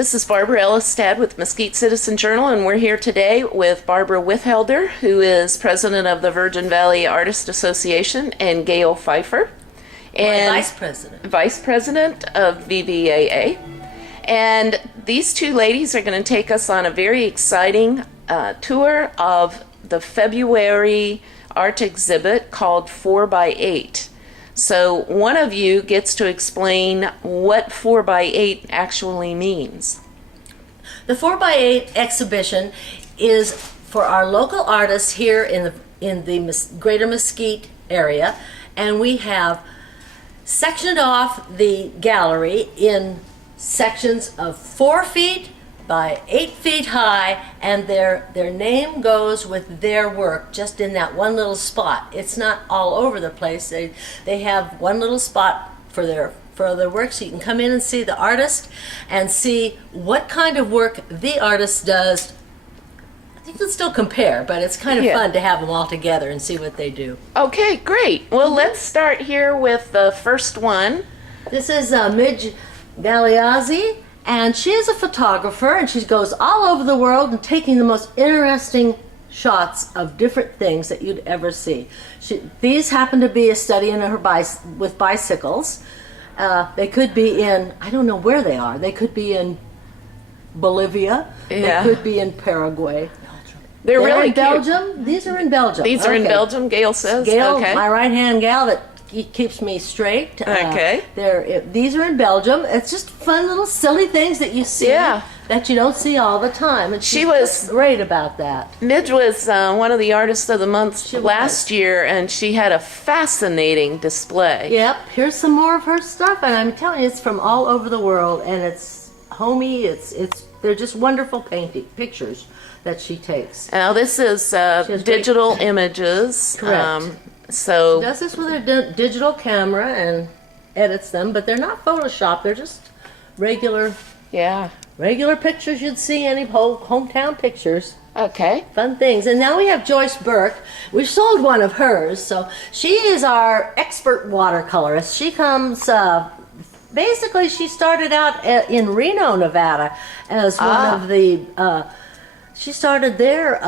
This is Barbara Ellis-Stad with Mesquite Citizen Journal, and we're here today with Barbara Withelder, who is president of the Virgin Valley Artist Association, and Gail Pfeiffer, and vice president of VVAA. And these two ladies are going to take us on a very exciting tour of the February art exhibit called 4x8. So one of you gets to explain what 4x8 actually means. The 4x8 exhibition is for our local artists here in the greater Mesquite area, and we have sectioned off the gallery in sections of 4 feet by 8 feet high, and their name goes with their work just in that one little spot. It's not all over the place. They have one little spot for their work, so you can come in and see the artist and see what kind of work the artist does. You can still compare, but it's kind of fun to have them all together and see what they do. Okay, great. Well, let's start here with the first one. This is Midge Galeazzi. And she is a photographer, and she goes all over the world and taking the most interesting shots of different things that you'd ever see. These happen to be a study in her with bicycles. They could be in, I don't know where they are. They could be in Bolivia. Yeah. They could be in Paraguay. They're really in Belgium. These are in Belgium. These are in Belgium, Gail says. Gail, okay. My right-hand gal that keeps me straight. Okay. These are in Belgium. It's just fun little silly things that you see that you don't see all the time. And she was great about that. Midge was one of the artists of the month last year, and she had a fascinating display. Yep. Here's some more of her stuff, and I'm telling you, it's from all over the world, and it's homey. They're just wonderful pictures that she takes. Now this is digital images. Correct. So she does this with her digital camera and edits them, but they're not Photoshop. They're just regular pictures you'd see any hometown pictures. Okay. Fun things. And now we have Joyce Burke. We've sold one of hers, so she is our expert watercolorist. She comes. Basically, she started out in Reno, Nevada, as one of the. She started their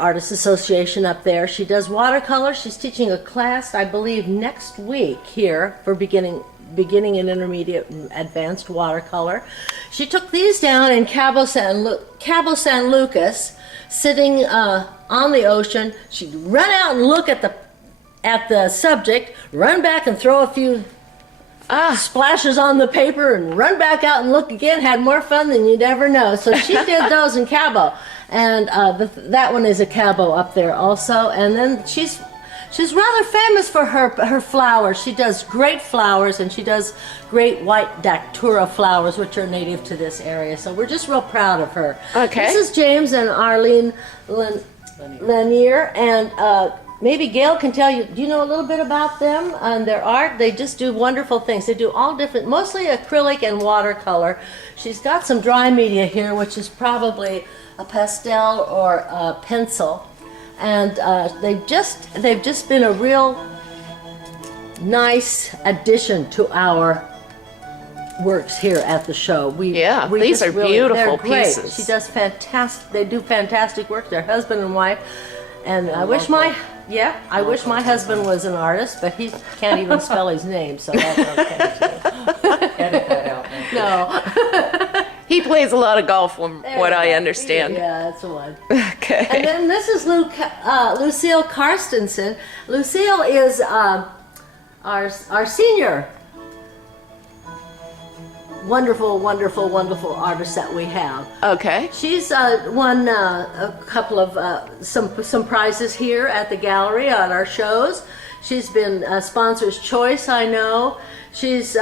artist association up there. She does watercolor. She's teaching a class, I believe, next week here for beginning and intermediate and advanced watercolor. She took these down in Cabo San Lucas, sitting on the ocean. She'd run out and look at the subject, run back and throw a few splashes on the paper and run back out and look again. Had more fun than you'd ever know. So she did those in Cabo, and that one is a Cabo up there also. And then she's rather famous for her flowers. She does great flowers, and she does great white Datura flowers, which are native to this area. So we're just real proud of her. Okay. This is James and Arlene Lanier, and maybe Gail can tell you, do you know a little bit about them and their art? They just do wonderful things. They do all different, mostly acrylic and watercolor. She's got some dry media here, which is probably a pastel or a pencil. And they've just been a real nice addition to our works here at the show. These are beautiful pieces. She does fantastic. They do fantastic work. They're husband and wife. And I wish my husband was an artist, but he can't even spell his name, so that's okay too. Edit that out. No. He plays a lot of golf, from what I understand. Yeah, that's the one. Okay. And then this is Lucille Karstensen. Lucille is our senior wonderful artist that we have. Okay. She's won a couple of some prizes here at the gallery on our shows. She's been Sponsor's Choice, I know. She's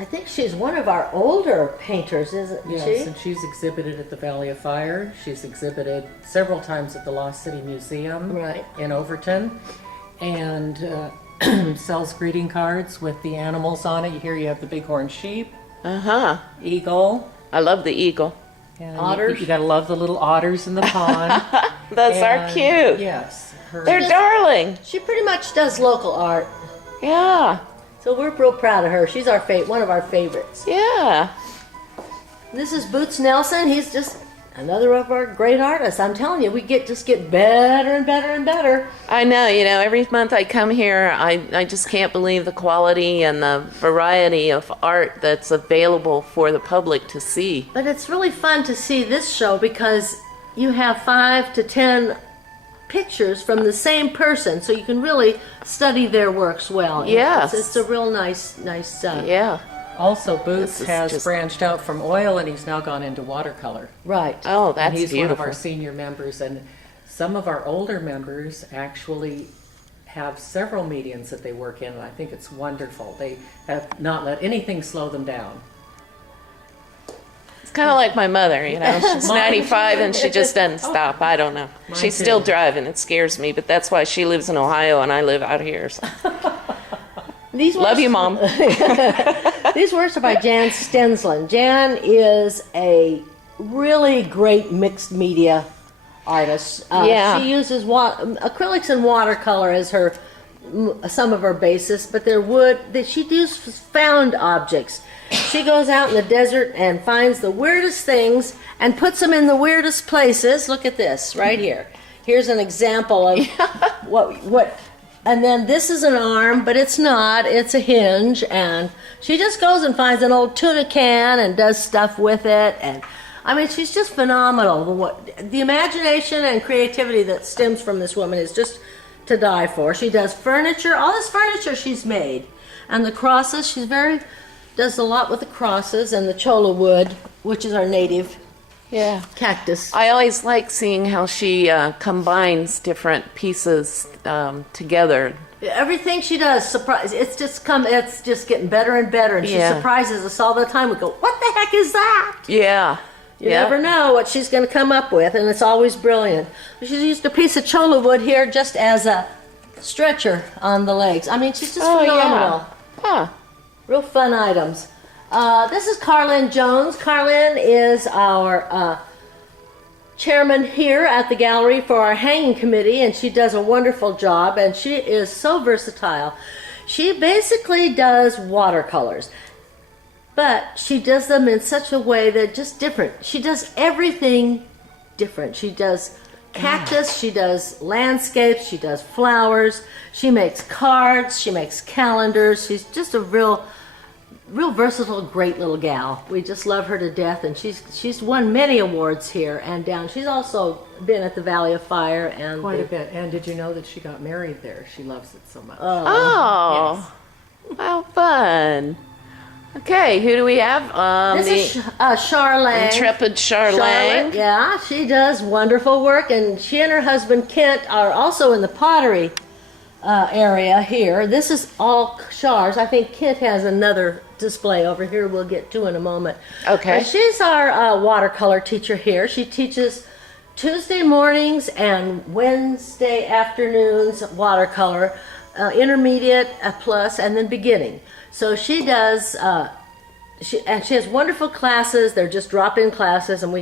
I think she's one of our older painters, isn't she? Yes, and she's exhibited at the Valley of Fire. She's exhibited several times at the Lost City Museum in Overton, and sells greeting cards with the animals on it. Here you have the bighorn sheep, eagle. I love the eagle. And otters. You gotta love the little otters in the pond. Those are cute. Yes. They're darling. She pretty much does local art. Yeah. So we're real proud of her. She's one of our favorites. Yeah. This is Boots Nelson. He's just another of our great artists. I'm telling you, we just get better and better and better. I know, every month I come here, I just can't believe the quality and the variety of art that's available for the public to see. But it's really fun to see this show because you have 5 to 10 pictures from the same person, so you can really study their works well. Yes. It's a real nice Yeah. Also, Boots This is has just- branched out from oil and he's now gone into watercolor. Right. Oh, And that's he's beautiful. one of our senior members, and some of our older members actually have several mediums that they work in, and I think it's wonderful. They have not let anything slow them down. It's kind of like my mother, She's Mine 95 too. and she just doesn't stop. I don't know. Mine She's still too. driving. It scares me, but that's why she lives in Ohio and I live out here. So. These Love works- you, Mom. These works are by Jan Stensland. Jan is a really great mixed media artist. Yeah. She uses acrylics and watercolor as some of her basis, but she does found objects. She goes out in the desert and finds the weirdest things and puts them in the weirdest places. Look at this right here. Here's an example of what. And then this is an arm, but it's not. It's a hinge, and she just goes and finds an old tuna can and does stuff with it. And I mean, she's just phenomenal. The imagination and creativity that stems from this woman is just to die for. She does furniture, all this furniture she's made, and the crosses. Does a lot with the crosses and the cholla wood, which is our native Yeah. cactus. I always like seeing how she combines different pieces together. Everything she does, it's just getting better and better, and she Yeah. surprises us all the time. We go, "What the heck is that?" Yeah. You never know what she's going to come up with, and it's always brilliant. She's used a piece of cholla wood here just as a stretcher on the legs. I mean, she's just phenomenal. Huh. Real fun items. This is Carlin Jones. Carlin is our chairman here at the gallery for our hanging committee, and she does a wonderful job, and she is so versatile. She basically does watercolors, but she does them in such a way that just different. She does everything different. She does cactus, she does landscapes, she does flowers, she makes cards, she makes calendars. She's just a real versatile, great little gal. We just love her to death, and she's won many awards here and down. She's also been at the Valley of Fire and Quite a bit. And did you know that she got married there? She loves it so much. Oh. How fun. Okay, who do we have? this is Charlene. Intrepid Charlene. Charlotte, yeah, she does wonderful work, and she and her husband Kent are also in the pottery area here. This is all Chars. I think Kent has another display over here we'll get to in a moment. Okay. But she's our watercolor teacher here. She teaches Tuesday mornings and Wednesday afternoons watercolor, intermediate, plus, and then beginning. So she does, she has wonderful classes. They're just drop-in classes, and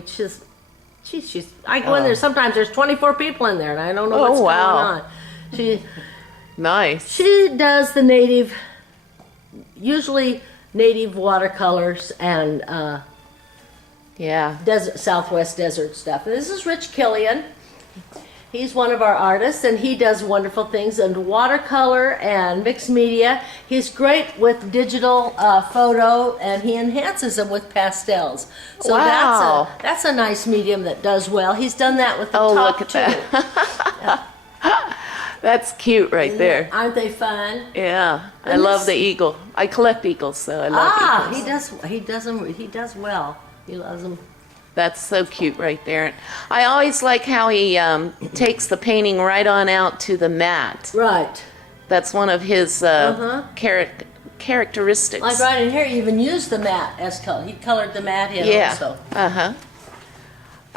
I go in there, sometimes there's 24 people in there, and I don't know what's wow. going on. Nice. She does the usually native watercolors and Yeah. Southwest desert stuff. And this is Rich Killian. He's one of our artists, and he does wonderful things in watercolor and mixed media. He's great with digital photo, and he enhances them with pastels. So Wow. that's a nice medium that does well. He's done that with the top look at two. that. That's cute right there. Aren't they fun? Yeah. I And love this- the eagle. I collect eagles, so I love eagles. He does well. He loves them. That's so cute right there. I always like how he takes the painting right on out to the mat. Right. That's one of his characteristics. Like right in here, he even used the mat as color. He colored the mat in Yeah. also. Uh-huh.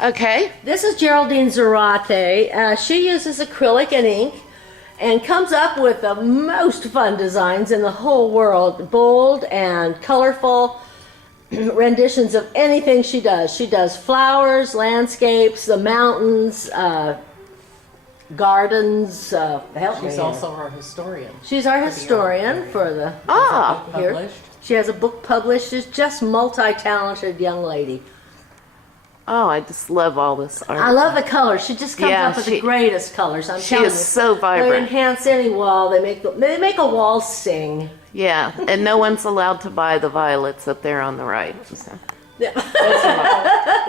Okay. This is Geraldine Zarate. She uses acrylic and ink and comes up with the most fun designs in the whole world. Bold and colorful renditions of anything she does. She does flowers, landscapes, the mountains, gardens. She's also our historian. She's our historian for the Ah. here. Published. She has a book published. She's just multi-talented young lady. Oh, I just love all this art. I love the colors. She just comes Yeah, up with the greatest colors. I'm she telling is you. so They vibrant. enhance any wall. They make a wall sing. Yeah, and no one's allowed to buy the violets up there on the right. So.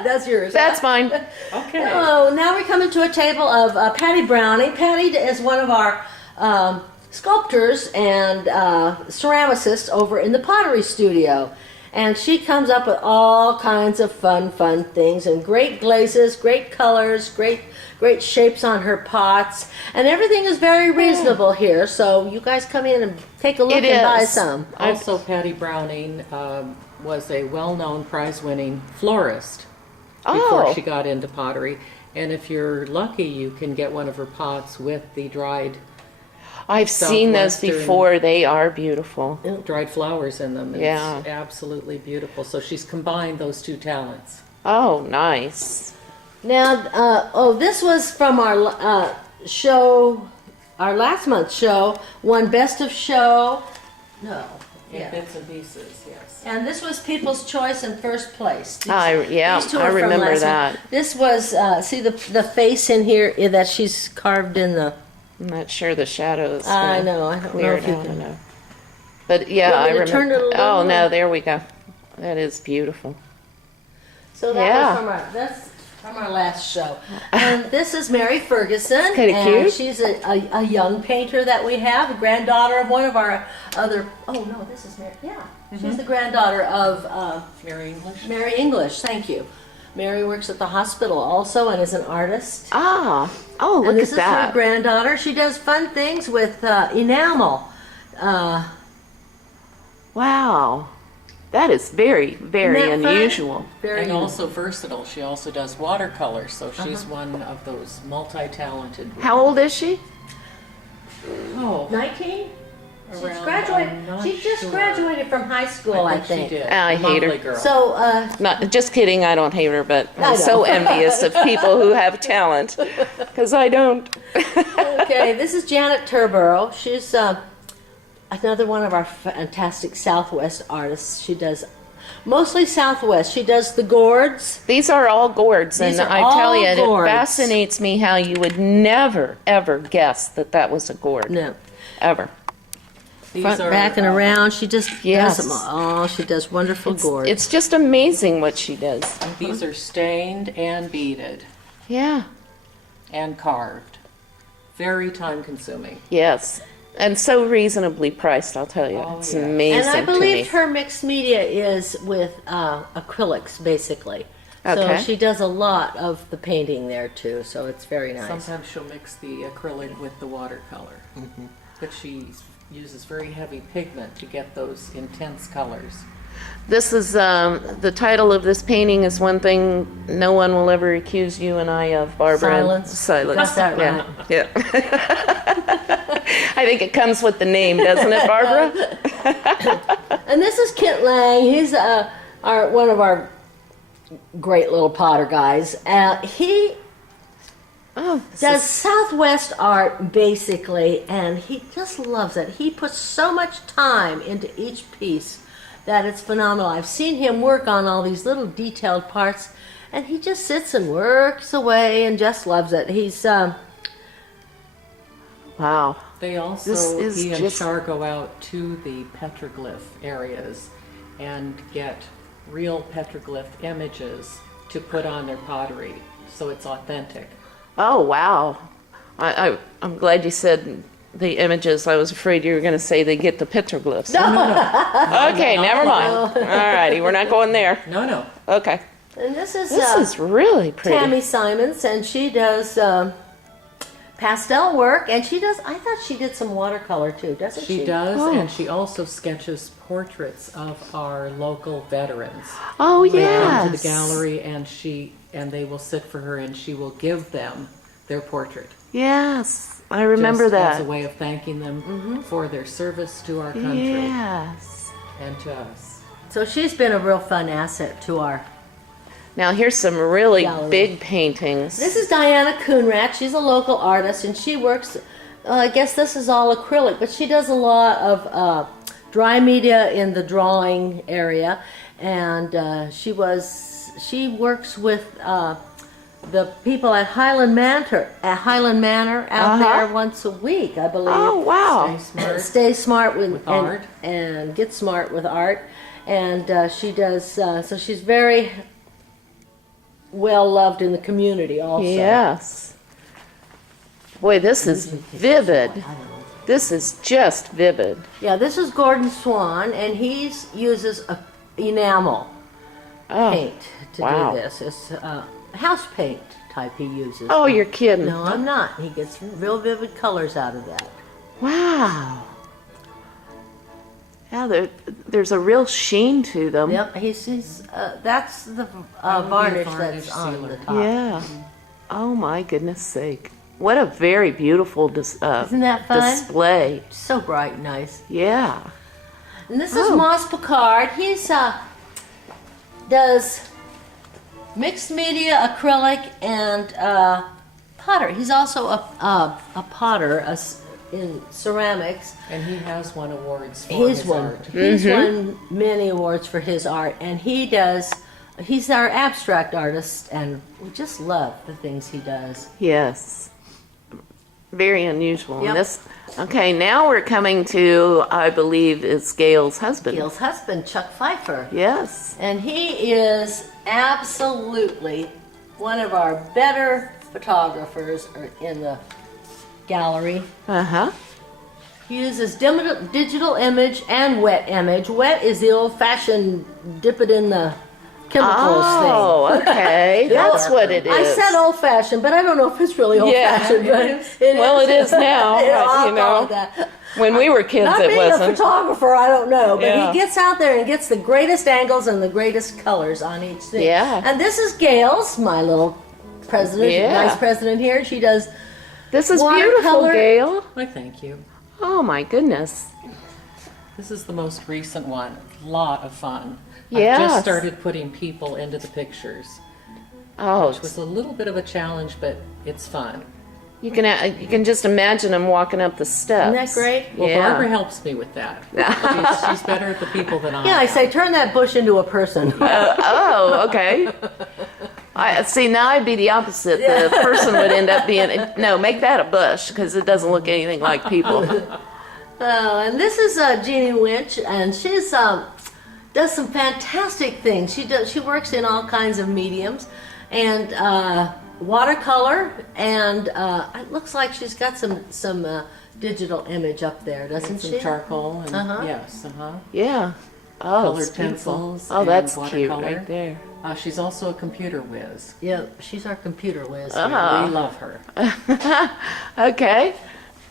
That's yours. That's mine. Okay. Oh, now we come into a table of Patty Browning. Patty is one of our sculptors and ceramicists over in the pottery studio. And she comes up with all kinds of fun things and great glazes, great colors, great shapes on her pots. And everything is very reasonable here. So you guys come in and take a look It and buy is. some. Also, Patty Browning was a well-known prize-winning florist before Oh. she got into pottery. And if you're lucky, you can get one of her pots with the I've seen those Southwestern- before. They are beautiful. dried flowers in them. It's Yeah. absolutely beautiful. So she's combined those two talents. Oh, nice. Now, this was from our show, our last month's show, won Best of Show. No. In bits and pieces, yes. And this was People's Choice in first place. These two I are from remember last that. month. This was, see the face in here that she's carved in the... I'm not sure the shadows. I know, I don't know Clear if you it out can... enough. But yeah, Want me I to remember. turn it a little Oh no, more? there we go. That is beautiful. So that Yeah. that's from our last show. And this is Mary Ferguson. kinda and cute. She's a young painter that we have, a granddaughter of one of our other... Oh, no, this is Mary. Yeah, she's the granddaughter of Mary English? Mary English. Thank you. Mary works at the hospital also and is an artist. Oh, and look this at is her that. granddaughter. She does fun things with enamel. Wow. That is very, very Isn't that fun? unusual. Very And also versatile. She also does watercolor, so she's one of those multi-talented. How old is she? Oh, 19? She's Around, graduated. I'm not She just sure. graduated from high school, I think. she did. I hate her. Lovely girl. So, Not just kidding. I don't hate her, but I I'm so know. envious of people who have talent because I don't. okay, this is Janet Turborough. She's another one of our fantastic Southwest artists. She does mostly Southwest. She does the gourds. These are all gourds, These and are I tell all you, it gourds. fascinates me how you would never, ever guess that that was a gourd. No, Ever. These front, are, back, and around. She just Yes. does them all. Oh, she does wonderful gourds. It's just amazing what she does. These are stained and beaded Yeah. and carved. Very time consuming. Yes. And so reasonably priced, I'll tell you. Oh, It's yeah. amazing And I to me. believe her mixed media is with acrylics, basically. Okay. So she does a lot of the painting there too. So it's very nice. Sometimes she'll mix the acrylic with the watercolor. But she uses very heavy pigment to get those intense colors. This is the title of this painting is one thing no one will ever accuse you and I of, Barbara. Silence. Silence. Got that yeah. right. Yeah. I think it comes with the name, doesn't it, Barbara? And this is Kit Lang. He's one of our great little potter guys. He Oh, does Southwest art basically, and he just loves it. He puts so much time into each piece that it's phenomenal. I've seen him work on all these little detailed parts, and he just sits and works away and just loves it. He's wow. They also, This is he and just- Char go out to the petroglyph areas and get real petroglyph images to put on their pottery, so it's authentic. Oh, wow. I'm glad you said the images. I was afraid you were going to say they get the petroglyphs. Okay, never mind. All righty, we're not going there. No. Okay. and this is This is really pretty. Tammy Simons, and she does pastel work, and she does. I thought she did some watercolor too, doesn't she? She does, Oh. and she also sketches portraits of our local veterans. Oh, They yes. come to the gallery, and they will sit for her, and she will give them their portrait. Yes, I remember just that. as a way of thanking them for their service to our country Yes. and to us. So she's been a real fun asset to our. Now here's some really Gallery. big paintings. This is Diana Coonrat. She's a local artist, and she works. I guess this is all acrylic, but she does a lot of dry media in the drawing area, and she works with the people at Highland Manor out there once a week, I believe. Oh, wow. Stay smart with art and get smart with art, and she does. So she's very well loved in the community, also. Yes. Boy, this is vivid. This is just vivid. Yeah, this is Gordon Swan, and he uses enamel paint to do this. It's house paint type he uses. Oh, you're kidding. No, I'm not. He gets real vivid colors out of that. Wow. Yeah, there's a real sheen to them. Yep, that's the varnish that's on the top. Yeah. Oh my goodness sake. What a very beautiful Isn't that fun? display. So bright and nice. Yeah. And this is Moss Picard. He's does mixed media, acrylic, and potter. He's also a potter in ceramics. And he has won awards for He's his won. art. He's won many awards for his art, and he's our abstract artist, and we just love the things he does. Yes. Very unusual. Yep. Okay, now we're coming to, I believe, is Gail's husband. Gail's husband, Chuck Pfeiffer. Yes. And he is absolutely one of our better photographers in the gallery. Uh-huh. He uses digital image and wet image. Wet is the old-fashioned dip it in the chemicals thing. Oh, okay. That's what it is. I said old-fashioned, but I don't know if it's really old-fashioned. Yeah. But It is now. I'll you call know, it that. when we were kids, Not it being wasn't. a photographer, I don't know, but Yeah. he gets out there and gets the greatest angles and the greatest colors on each thing. Yeah. And this is Gail's, my little president, Yeah. vice president here. She does. This is beautiful, watercolor. Gail. Why, thank you. Oh my goodness. This is the most recent one. A lot of fun. Yes. I just started putting people into the pictures. Oh, Which was a little bit of a challenge, but it's fun. you can just imagine him walking up the steps. Isn't that great? Well, Yeah. Barbara helps me with that. she's better at the people than I Yeah, I am. say turn that bush into a person. Oh, okay. I see. Now I'd be the opposite. The person would end up being no. Make that a bush because it doesn't look anything like people. Oh, and this is Jeannie Winch, and she's does some fantastic things. She works in all kinds of mediums, and watercolor, and it looks like she's got some digital image up there, doesn't Some she? charcoal and Uh-huh. yes, Yeah. Oh, colored it's beautiful. pencils. Oh, and that's cute watercolor. right there. She's also a computer whiz. Yeah, she's our computer whiz. Uh-huh. We love her. Okay.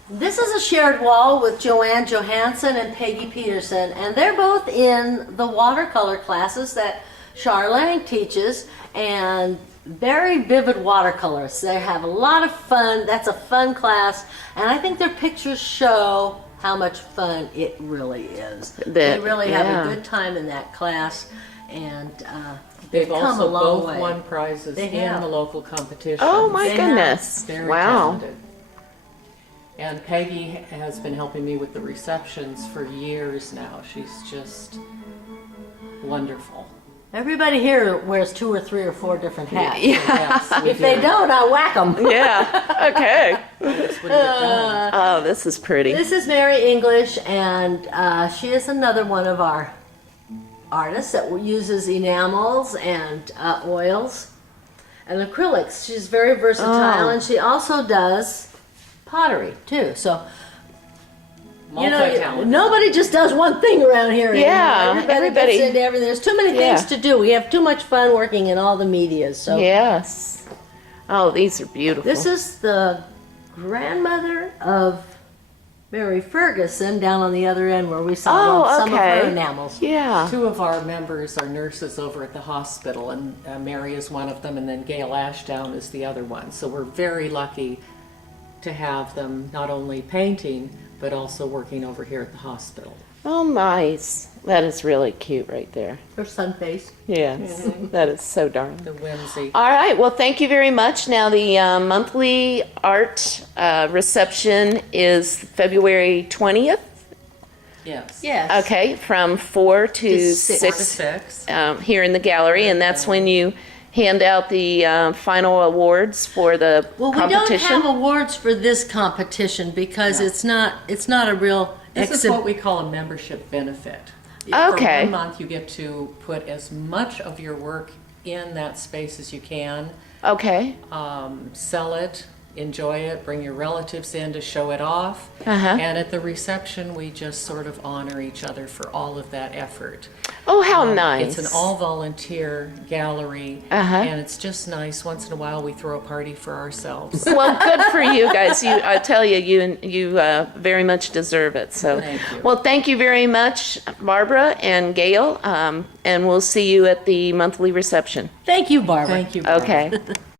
This is a shared wall with Joanne Johansson and Peggy Peterson, and they're both in the watercolor classes that Charlene teaches, and very vivid watercolorists. They have a lot of fun. That's a fun class, and I think their pictures show how much fun it really is. They really have a good time in that class, and They've come also a long both way. won prizes They in have. the local competition. Oh my They goodness. Very Wow. talented. And Peggy has been helping me with the receptions for years now. She's just wonderful. everybody here wears 2 or 3 or 4 different hats. Yes, we If they do. don't, I whack them. Yeah. Okay. This wouldn't get done. Oh, this is pretty. This is Mary English, and she is another one of our artists that uses enamels and oils and acrylics. She's very versatile, and she also does pottery too. So Multi-talented. nobody just does one thing around here. Yeah, anymore. everybody- gets into everything. There's too many things Yeah. to do. We have too much fun working in all the medias. So Yes. Oh, these are beautiful. this is the grandmother of Mary Ferguson down on the other end where we saw Oh, some of okay. her enamels. Yeah. Two of our members are nurses over at the hospital, and Mary is one of them, and then Gail Ashdown is the other one. So we're very lucky to have them not only painting, but also working over here at the hospital. Oh, nice. That is really cute right there. Her sun face. Yes. That is so darling. The whimsy. All right. Well, thank you very much. Now, the monthly art reception is February 20th. Yes. Yes. Okay, from 4 to To 6, 4 to 6. Here in the gallery, and that's when you hand out the final awards for the Well, we competition. don't have awards for this competition because it's not a real This is what we call a membership benefit. Okay. For 1 month, you get to put as much of your work in that space as you can, Okay. sell it, enjoy it, bring your relatives in to show it off. Uh-huh. And at the reception, we just sort of honor each other for all of that effort. Oh, how nice. It's an all-volunteer gallery, Uh-huh. and it's just nice. Once in a while, we throw a party for ourselves. Well, good for you guys. I tell you, you very much deserve it. So, Thank you. well, thank you very much, Barbara and Gail, and we'll see you at the monthly reception. Thank you, Barbara. Thank you. Barbara. Okay.